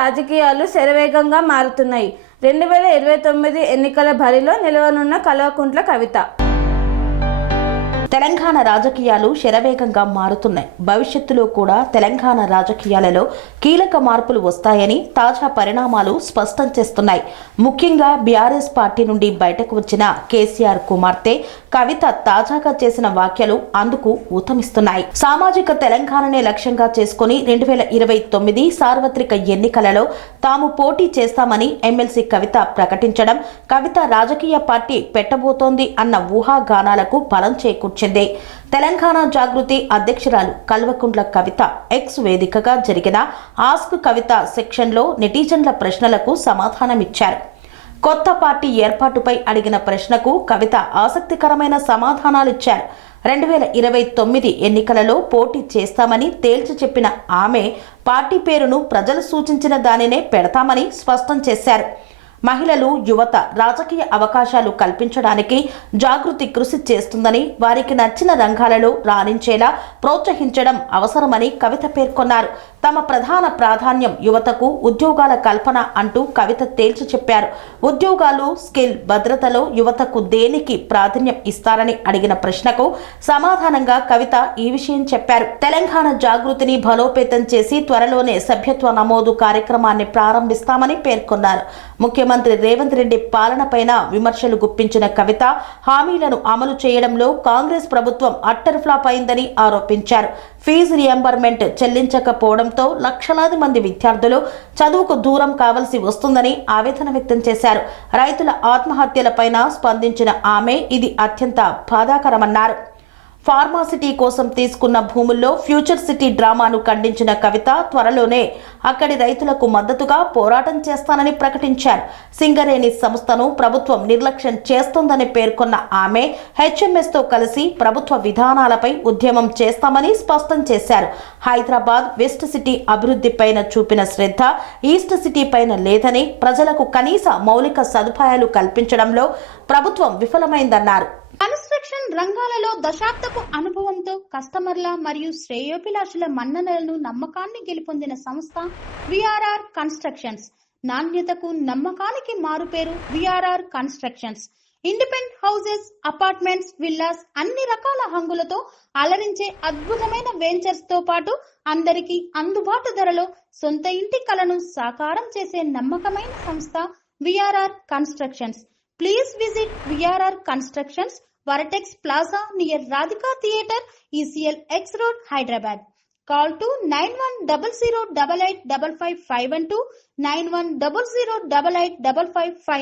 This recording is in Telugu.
రాజకీయాలు శరవేగంగా మారుతున్నాయి. 2029 ఎన్నికల బరిలో నిలవనున్న కల్వకుంట్ల కవిత. తెలంగాణ రాజకీయాలు శరవేగంగా మారుతున్నాయి. భవిష్యత్తులో కూడా తెలంగాణ రాజకీయాలలో కీలక మార్పులు వస్తాయని తాజా పరిణామాలు స్పష్టం చేస్తున్నాయి. ముఖ్యంగా బీఆర్ఎస్ పార్టీ నుండి బయటకు వచ్చిన కేసీఆర్ కుమార్తె కవిత తాజాగా చేసిన వ్యాఖ్యలు అందుకు ఊతమిస్తున్నాయి. సామాజిక తెలంగాణనే లక్ష్యంగా చేసుకుని 2029 సార్వత్రిక ఎన్నికలలో తాము పోటీ చేస్తామని ఎమ్మెల్సీ కవిత ప్రకటించడం, కవిత రాజకీయ పార్టీ పెట్టబోతోంది అన్న ఊహాగానాలకు బలం చేకూర్చింది. తెలంగాణ జాగృతి అధ్యక్షురాలు కల్వకుంట్ల కవిత ఎక్స్ వేదికగా జరిగిన ఆస్క్ కవిత సెక్షన్లో నెటిజన్ల ప్రశ్నలకు సమాధానమిచ్చారు. కొత్త పార్టీ ఏర్పాటుపై అడిగిన ప్రశ్నకు కవిత ఆసక్తికరమైన సమాధానాలిచ్చారు. 2029 ఎన్నికలలో పోటీ చేస్తామని తేల్చి చెప్పిన ఆమె పార్టీ పేరును ప్రజలు సూచించిన దానినే పెడతామని స్పష్టం చేశారు. మహిళలు, యువత రాజకీయ అవకాశాలు కల్పించడానికి జాగృతి కృషి చేస్తుందని, వారికి నచ్చిన రంగాలలో రాణించేలా ప్రోత్సహించడం అవసరమని కవిత పేర్కొన్నారు. తమ ప్రధాన ప్రాధాన్యం యువతకు ఉద్యోగాల కల్పన అంటూ కవిత తేల్చి చెప్పారు. ఉద్యోగాలు, స్కిల్, భద్రతలో యువతకు దేనికి ప్రాధాన్యం ఇస్తారని అడిగిన ప్రశ్నకు సమాధానంగా కవిత ఈ విషయం చెప్పారు. తెలంగాణ జాగృతిని బలోపేతం చేసి త్వరలోనే సభ్యత్వ నమోదు కార్యక్రమాన్ని ప్రారంభిస్తామని పేర్కొన్నారు. ముఖ్యమంత్రి రేవంత్ రెడ్డి పాలనపైన విమర్శలు గుప్పించిన కవిత హామీలను అమలు చేయడంలో కాంగ్రెస్ ప్రభుత్వం అట్టర్ ఫ్లాప్ అయిందని ఆరోపించారు. ఫీజు రియంబర్మెంట్ చెల్లించకపోవడంతో లక్షలాది మంది విద్యార్థులు చదువుకు దూరం కావాల్సి వస్తుందని ఆవేదన వ్యక్తం చేశారు. రైతుల ఆత్మహత్యలపైన స్పందించిన ఆమె ఇది అత్యంత బాధాకరమన్నారు. ఫార్మాసిటీ కోసం తీసుకున్న భూముల్లో ఫ్యూచర్ సిటీ డ్రామాను ఖండించిన కవిత త్వరలోనే అక్కడి రైతులకు మద్దతుగా పోరాటం చేస్తానని ప్రకటించారు. సింగరేణి సంస్థను ప్రభుత్వం నిర్లక్ష్యం చేస్తోందని పేర్కొన్న ఆమె హెచ్ఎంఎస్తో కలిసి ప్రభుత్వ విధానాలపై ఉద్యమం చేస్తామని స్పష్టం చేశారు. హైదరాబాద్ వెస్ట్ సిటీ అభివృద్ధిపైన చూపిన శ్రద్ధ ఈస్ట్ సిటీ పైన లేదని, ప్రజలకు కనీస మౌలిక సదుపాయాలు కల్పించడంలో ప్రభుత్వం విఫలమైందన్నారు. కన్స్ట్రక్షన్ రంగాలలో దశాబ్దపు అనుభవంతో కస్టమర్ల మరియు శ్రేయోభిలాషుల మన్ననలను, నమ్మకాన్ని గెలుపొందిన సంస్థ విఆర్ఆర్ కన్స్ట్రక్షన్స్. నాణ్యతకు, నమ్మకానికి మారుపేరు VRR constructions. Independent houses, apartments, villas అన్ని రకాల హంగులతో అలరించే అద్భుతమైన వెంచర్స్ తో పాటు అందరికీ అందుబాటు ధరలో సొంత ఇంటి కలను సాకారం చేసే నమ్మకమైన సంస్థ VRR constructions. Please visit VRR Constructions, Varatex Plaza near Radhika Theatre, ECL X Road, Hyderabad. Call to 910088555512, 9100885559.